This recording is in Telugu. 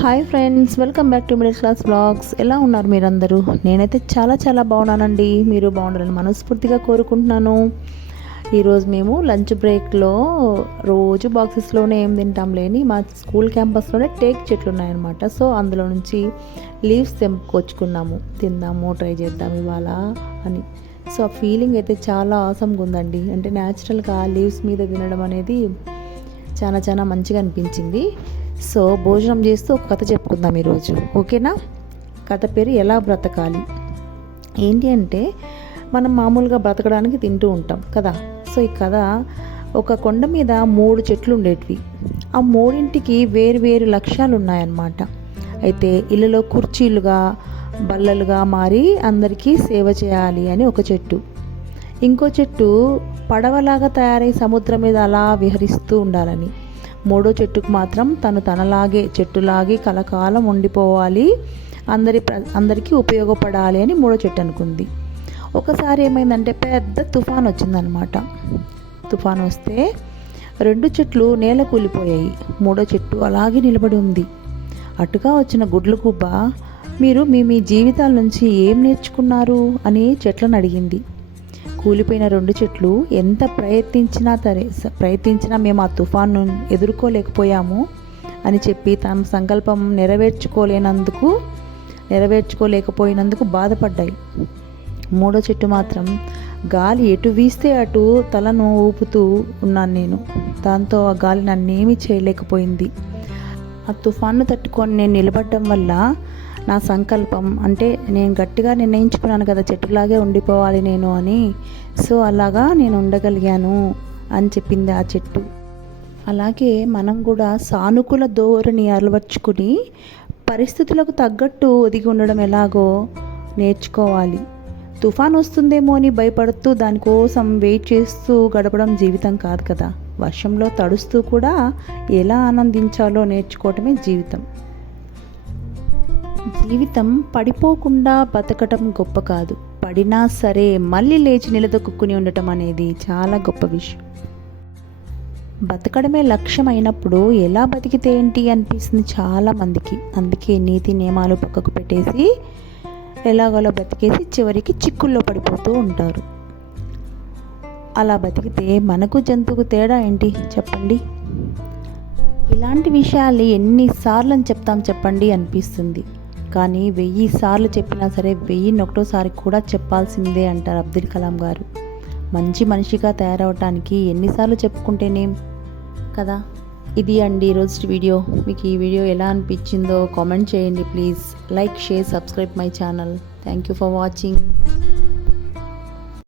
Hi friends welcome back to middle class blogs ఎలా ఉన్నారు మీరందరూ? నేనైతే చాలా చాలా బాగున్నానండి. మీరు బాగుండాలని మనస్ఫూర్తిగా కోరుకుంటున్నాను. ఈరోజు మేము లంచ్ బ్రేక్లో రోజు బాక్సెస్లోనే ఏం తింటాం లేని మా స్కూల్ క్యాంపస్లోనే టేక్ చెట్లు ఉన్నాయన్నమాట. సో అందులో నుంచి లీవ్స్ తెంపుకొచ్చుకున్నాము. తిందాము ట్రై చేద్దాం ఇవాళ అని. సో ఆ ఫీలింగ్ అయితే చాలా ఆసంగా ఉందండి. అంటే న్యాచురల్గా లీవ్స్ మీద తినడం అనేది చాలా చాలా మంచిగా అనిపించింది. సో భోజనం చేస్తూ ఒక కథ చెప్పుకుందాం ఈరోజు. ఓకేనా? కథ పేరు ఎలా బ్రతకాలి? ఏంటి అంటే మనం మామూలుగా బ్రతకడానికి తింటూ ఉంటాం కదా. సో ఈ కథ ఒక కొండ మీద మూడు చెట్లు ఉండేటివి. ఆ మూడింటికి వేరు వేరు లక్ష్యాలు ఉన్నాయన్నమాట. అయితే ఇళ్ళలో కుర్చీలుగా బల్లలుగా మారి అందరికీ సేవ చేయాలి అని ఒక చెట్టు. ఇంకో చెట్టు పడవలాగా తయారై సముద్రం మీద అలా విహరిస్తూ ఉండాలని. మూడో చెట్టుకు మాత్రం తను తనలాగే చెట్టులాగే కలకాలం ఉండిపోవాలి. అందరి ప్ర అందరికీ ఉపయోగపడాలి అని మూడో చెట్టు అనుకుంది. ఒకసారి ఏమైందంటే పెద్ద తుఫాన్ వచ్చిందనమాట. తుఫాన్ వస్తే రెండు చెట్లు నేల కూలిపోయాయి. మూడో చెట్టు అలాగే నిలబడి ఉంది. అటుగా వచ్చిన గుడ్లు గుబ్బ మీరు మీ మీ జీవితాల నుంచి ఏం నేర్చుకున్నారు? అని చెట్లను అడిగింది. కూలిపోయిన రెండు చెట్లు ఎంత ప్రయత్నించినా సరే ప్రయత్నించినా మేము ఆ తుఫాను ఎదుర్కోలేకపోయాము అని చెప్పి తన సంకల్పం నెరవేర్చుకోలేనందుకు నెరవేర్చుకోలేకపోయినందుకు బాధపడ్డాయి. మూడో చెట్టు మాత్రం గాలి ఎటు వీస్తే అటు తలను ఊపుతూ ఉన్నాను నేను. దాంతో ఆ గాలి నన్నేమీ చేయలేకపోయింది. ఆ తుఫాన్ను తట్టుకొని నేను నిలబడడం వల్ల నా సంకల్పం. అంటే నేను గట్టిగా నిర్ణయించుకున్నాను కదా చెట్టులాగే ఉండిపోవాలి నేను అని. సో అలాగా నేను ఉండగలిగాను అని చెప్పింది ఆ చెట్టు. అలాగే మనం కూడా సానుకూల ధోరణి అలవర్చుకుని పరిస్థితులకు తగ్గట్టు ఒదిగి ఉండడం ఎలాగో నేర్చుకోవాలి. తుఫాన్ వస్తుందేమో అని భయపడుతూ దానికోసం వెయిట్ చేస్తూ గడపడం జీవితం కాదు కదా. వర్షంలో తడుస్తూ కూడా ఎలా ఆనందించాలో నేర్చుకోవటమే జీవితం. జీవితం పడిపోకుండా బతకటం గొప్ప కాదు. పడినా సరే మళ్ళీ లేచి నిలదొక్కుని ఉండటం అనేది చాలా గొప్ప విషయం. బతకడమే లక్ష్యం అయినప్పుడు ఎలా బతికితే ఏంటి అనిపిస్తుంది చాలామందికి అందుకే నీతి నియమాలు పక్కకు పెట్టేసి ఎలాగోలా బతికేసి చివరికి చిక్కుల్లో పడిపోతూ ఉంటారు. అలా బతికితే మనకు జంతువుకు తేడా ఏంటి? చెప్పండి. ఇలాంటి విషయాలు ఎన్నిసార్లు అని చెప్తాం చెప్పండి అనిపిస్తుంది. కానీ వెయ్యి సార్లు చెప్పినా సరే వెయ్యి ఒకటోసారి కూడా చెప్పాల్సిందే అంటారు అబ్దుల్ కలాం గారు. మంచి మనిషిగా తయారవటానికి ఎన్నిసార్లు చెప్పుకుంటేనేం కదా? ఇది అండి ఈరోజు వీడియో. మీకు ఈ వీడియో ఎలా అనిపించిందో కామెంట్ చేయండి please. Like share subscribe my channel. Thank you for watching.